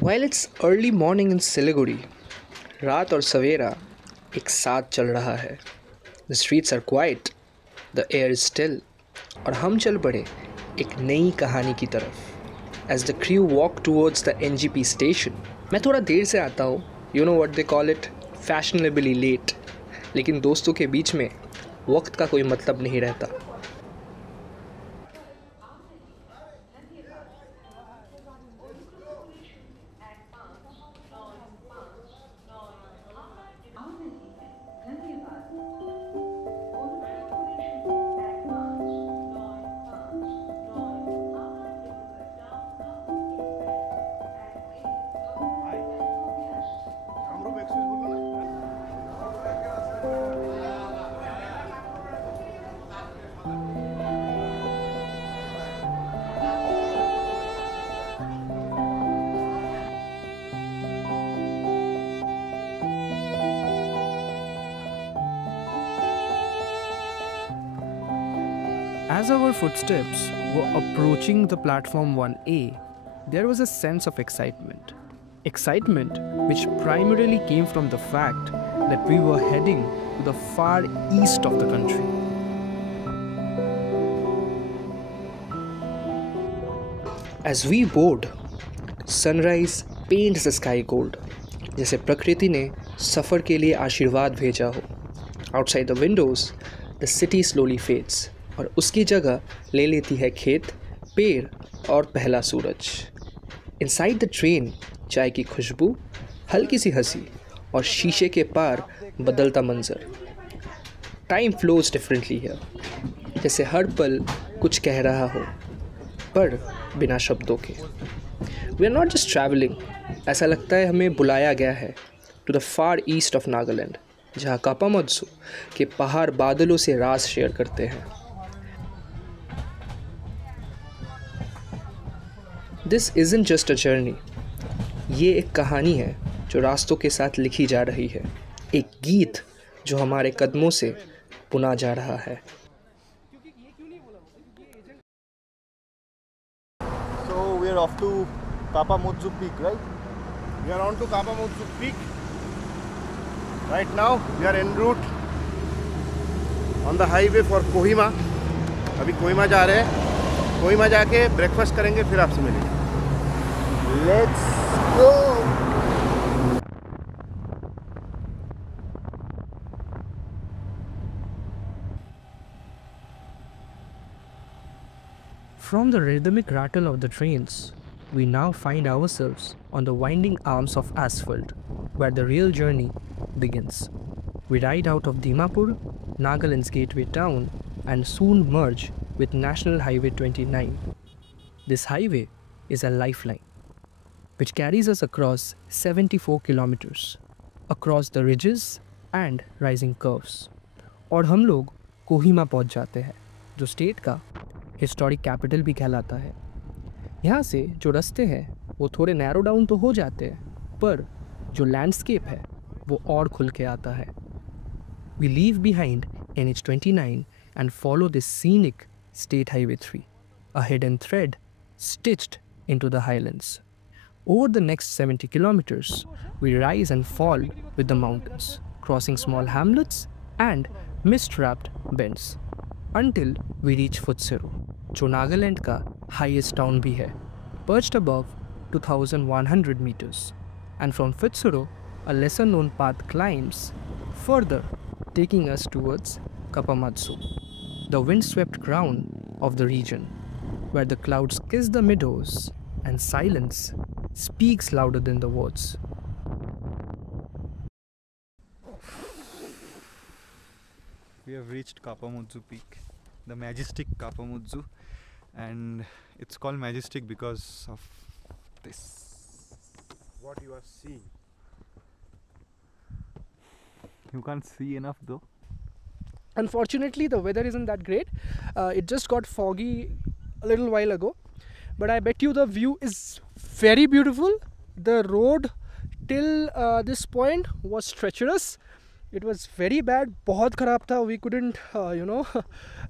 While it's early morning in Siliguri, रात और सवेरा एक साथ चल रहा है. The streets are quiet, the air is still, और हम चल पड़े एक नई कहानी की तरफ. As the crew walk towards the NGP station, मैं थोड़ा देर से आता हूँ. You know what they call it? Fashionably late. लेकिन दोस्तों के बीच में वक्त का कोई मतलब नहीं रहता. As our footsteps were approaching the platform 1A, there was a sense of excitement. Excitement which primarily came from the fact that we were heading to the far east of the country. As we board, sunrise paints the sky gold, जैसे प्रकृति ने सफ़र के लिए आशीर्वाद भेजा हो. Outside the windows, the city slowly fades, और उसकी जगह ले लेती है खेत, पेड़ और पहला सूरज. Inside the train, चाय की खुशबू, हल्की सी हंसी और शीशे के पार बदलता मंजर. Time flows differently here, जैसे हर पल कुछ कह रहा हो, पर बिना शब्दों के. We are not just traveling, ऐसा लगता है हमें बुलाया गया है to the far east of Nagaland, जहाँ कापामोत्सु के पहाड़ बादलों से राज शेयर करते हैं. This isn't just a journey. ये एक कहानी है जो रास्तों के साथ लिखी जा रही है. एक गीत जो हमारे कदमों से बुना जा रहा है. So we are off to Kapamotsu Peak, right? We are on to Kapamotsu Peak. Right now we are en route on the highway for Kohima. अभी कोहिमा जा रहे हैं. कोहिमा जाके ब्रेकफास्ट करेंगे, फिर आपसे मिलेंगे. Let's go. From the rhythmic rattle of the trains, we now find ourselves on the winding arms of asphalt, where the real journey begins. We ride out of Dimapur, Nagaland's gateway town, and soon merge with National Highway 29. This highway is a lifeline, which carries us across 74 kilometers, across the ridges and rising curves. और हम लोग कोहिमा पहुंच जाते हैं, जो state का historic capital भी कहलाता है. यहाँ से जो रास्ते हैं वो थोड़े नैरो डाउन तो हो जाते हैं, पर जो लैंडस्केप है वो और खुल के आता है. We leave behind NH29 and follow this scenic State Highway 3, a hidden thread stitched into the highlands. Over the next 70 kilometers, we rise and fall with the mountains, crossing small hamlets and mist-wrapped bends, until we reach Futsiro, जो नागालैंड का highest town भी है, perched above 2,100 meters. And from Futsiro, a lesser-known path climbs further, taking us towards Kapamatsu, the wind-swept crown of the region, where the clouds kiss the meadows and silence speaks louder than the words. We have reached Kapamotsu Peak, the majestic Kapamotsu, and it's called majestic because of this. What you are seeing. You can't see enough though. Unfortunately, the weather isn't that great. It just got foggy a little while ago, but I bet you the view is very beautiful. The road till this point was treacherous. It was very bad, बहुत ख़राब था. We couldn't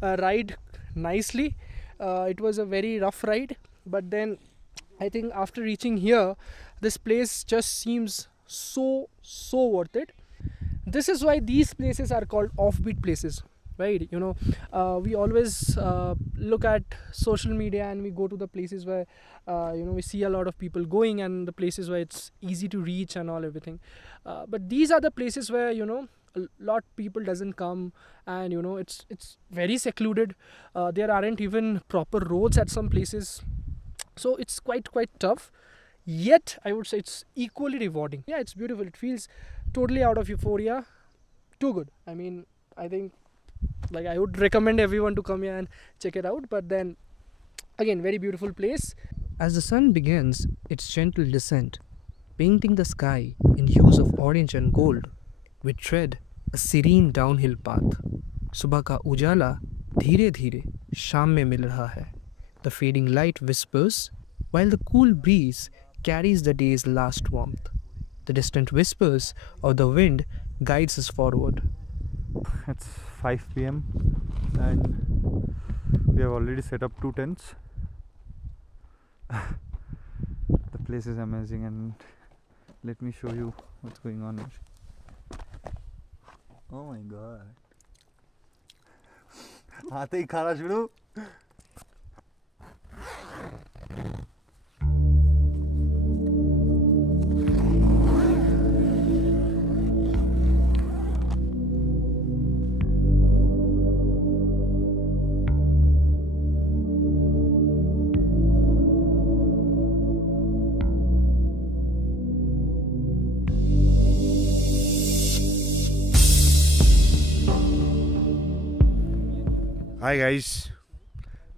ride nicely. It was a very rough ride, but then I think after reaching here, this place just seems so worth it. This is why these places are called offbeat places, right? We always look at social media and we go to the places where we see a lot of people going, and the places where it's easy to reach and all everything. But these are the places where a lot people doesn't come, and it's very secluded. There aren't even proper roads at some places, so it's quite tough. Yet I would say it's equally rewarding. Yeah, it's beautiful. It feels totally out of euphoria. Too good. I mean, I think like I would recommend everyone to come here and check it out. But then again, very beautiful place. As the sun begins its gentle descent, painting the sky in hues of orange and gold, we tread a serene downhill path. सुबह का उजाला धीरे धीरे शाम में मिल रहा है. The fading light whispers, while the cool breeze carries the day's last warmth. The distant whispers of the wind guides us forward. It's 5 p.m. and we have already set up 2 tents. The place is amazing, and let me show you what's going on here. Oh my god. आते ही खाना शुरू. Hi guys,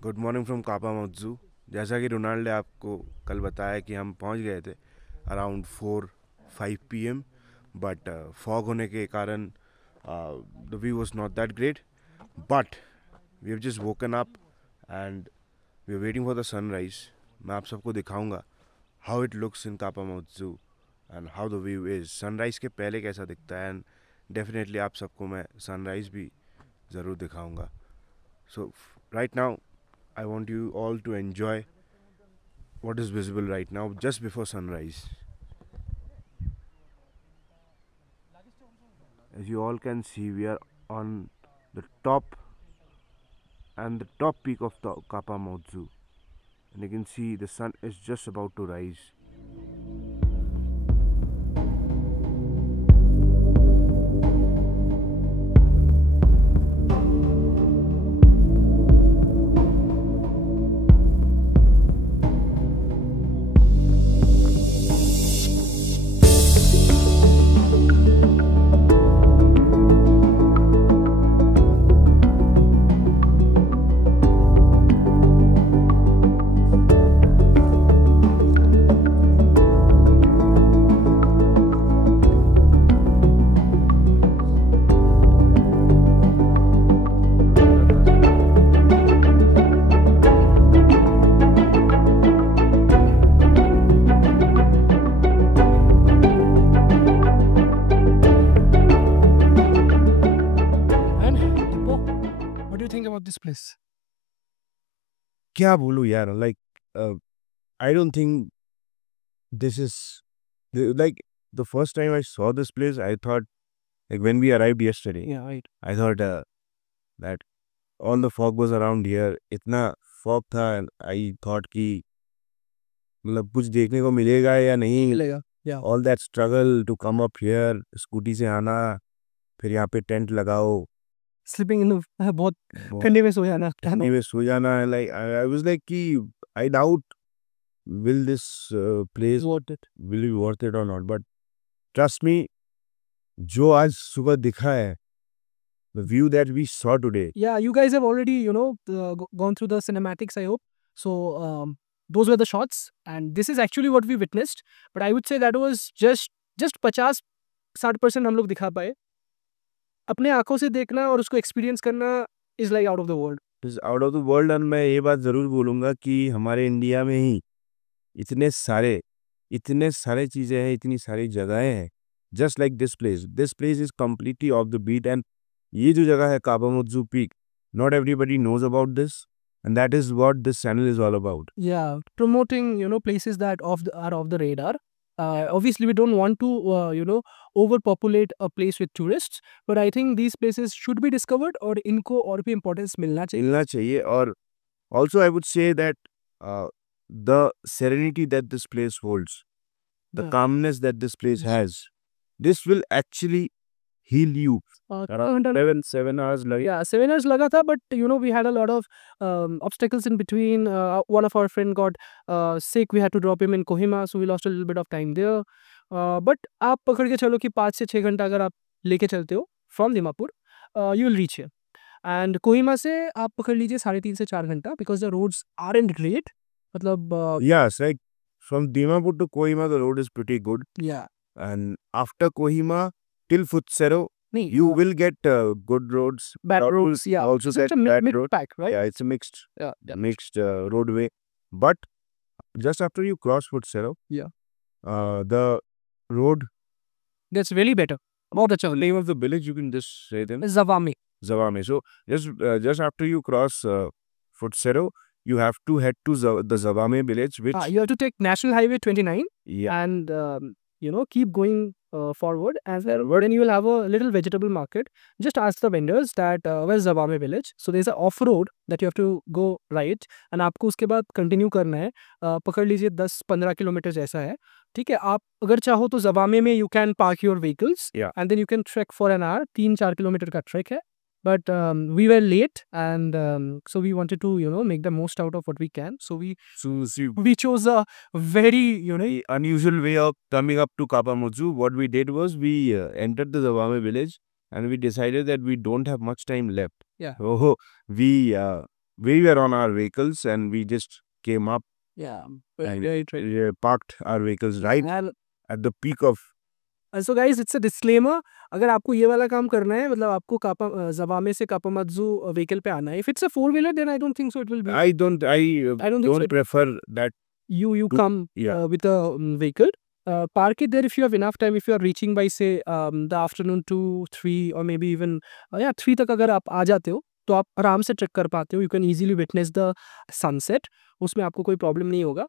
good morning from कापा मौजू. जैसा कि Ronald ने आपको कल बताया कि हम पहुंच गए थे अराउंड 4-5 PM, बट फॉग होने के कारण the view was not that great. But we have just woken up and we are waiting for the sunrise. मैं आप सबको दिखाऊंगा हाउ इट लुक्स इन कापा मौजू and how the view is. Sunrise के पहले कैसा दिखता है, एंड डेफिनेटली आप सबको मैं सनराइज़ भी ज़रूर दिखाऊंगा. So right now I want you all to enjoy what is visible right now just before sunrise. As you all can see, we are on the top and the top peak of the Kapa Motzu, and you can see the sun is just about to rise. This place. क्या बोलूँ यार, like I don't think this is like the first time I saw this place. I thought, like when we arrived yesterday, Yeah, right. I thought that all the fog was around here. इतना fog था, and I thought कि मतलब कुछ देखने को मिलेगा या नहीं. मिलेगा. Yeah. All that struggle to come up here, scooty से आना, फिर यहाँ पे टेंट लगाओ, Sleeping in the बहुत ठंडे में सो जाना. ठंडे में सो जाना. Like I was like कि I doubt will this place Worth it. will be worth it or not. But trust me, जो आज सुबह दिखा है, the view that we saw today. Yeah, you guys have already gone through the cinematics, I hope. So those were the shots, and this is actually what we witnessed. But I would say that was just 50-60% हम लोग दिखा पाए. अपने आंखों से देखना और उसको एक्सपीरियंस करना is like out of the world. Is out of the world. And मैं ये बात ज़रूर बोलूँगा कि हमारे इंडिया में ही इतने सारे चीज़ें हैं, इतनी सारी जगहें हैं, just like this place is completely off the beat. And ये जो जगह है काबा मुत्जू peak, not everybody knows about this. and that is what this channel is all about. Yeah, promoting places that are off the radar. Obviously, we don't want to overpopulate a place with tourists, but I think these places should be discovered और इनको और भी importance मिलना चाहिए. मिलना चाहिए, और also I would say that uh, the serenity that this place holds, the Yeah. calmness that this place has, this will actually heal you. Around 7 hours lagi. Yeah, 7 hours laga tha, but we had a lot of obstacles in between. One of our friend got sick. We had to drop him in Kohima, so we lost a little bit of time there. But आप पकड़ के चलो कि 5 से 6 घंटा अगर आप लेके चलते हो from Dimapur, you will reach here. And Kohima से आप पकड़ लीजिए 3.5 से 4 घंटा, because the roads aren't great. मतलब Yes, like from Dimapur to Kohima, the road is pretty good. yeah, And after Kohima till Futsero, नहीं, you will get good roads. bad but will roads, yeah. Also So get it's a bad mid road. pack, right? Yeah, it's a mixed Yeah. mixed roadway. But just after you cross Futsero, Yeah. the road, That's really better. बहुत अच्छा the name of the village you can just say them. Zavami. Zavame. So just after you cross Futsero, you have to head to the Zavame village, which You have to take National Highway 29 yeah, and keep going forward, and then you will have a little vegetable market. Just ask the vendors that where's Zavame village. So there's an off road that you have to go right, and आपको उसके बाद continue करना है. पकड़ लीजिए 10-15 kilometre जैसा है. ठीक है, आप अगर चाहो तो जवामे में you can park your vehicles Yeah. And then you can track for an hour. 3-4 kilometre का ट्रैक है. But we were late, and so we wanted to make the most out of what we can. So so see, we chose a very the unusual way of coming up to Kapamudzu. What we did was we entered the Zavame village, and we decided that we don't have much time left. Yeah. So we were on our vehicles, and we just came up and parked our vehicles right And at the peak of. so guys, it's a disclaimer. अगर आपको ये वाला काम करना है, मतलब आपको जवामे से कापामत्जू व्हीकल पे आना है. If it's a 4-wheeler, then I don't think so it will be. I don't think so. prefer that. You to- come yeah. with a vehicle. Park it there if you have enough time. If you are reaching by say the afternoon 2, 3 or maybe even 3 तक अगर आप आ जाते हो तो आप आराम से track कर पाते हो. You can easily witness the sunset. उसमें आपको कोई प्रॉब्लम नहीं होगा.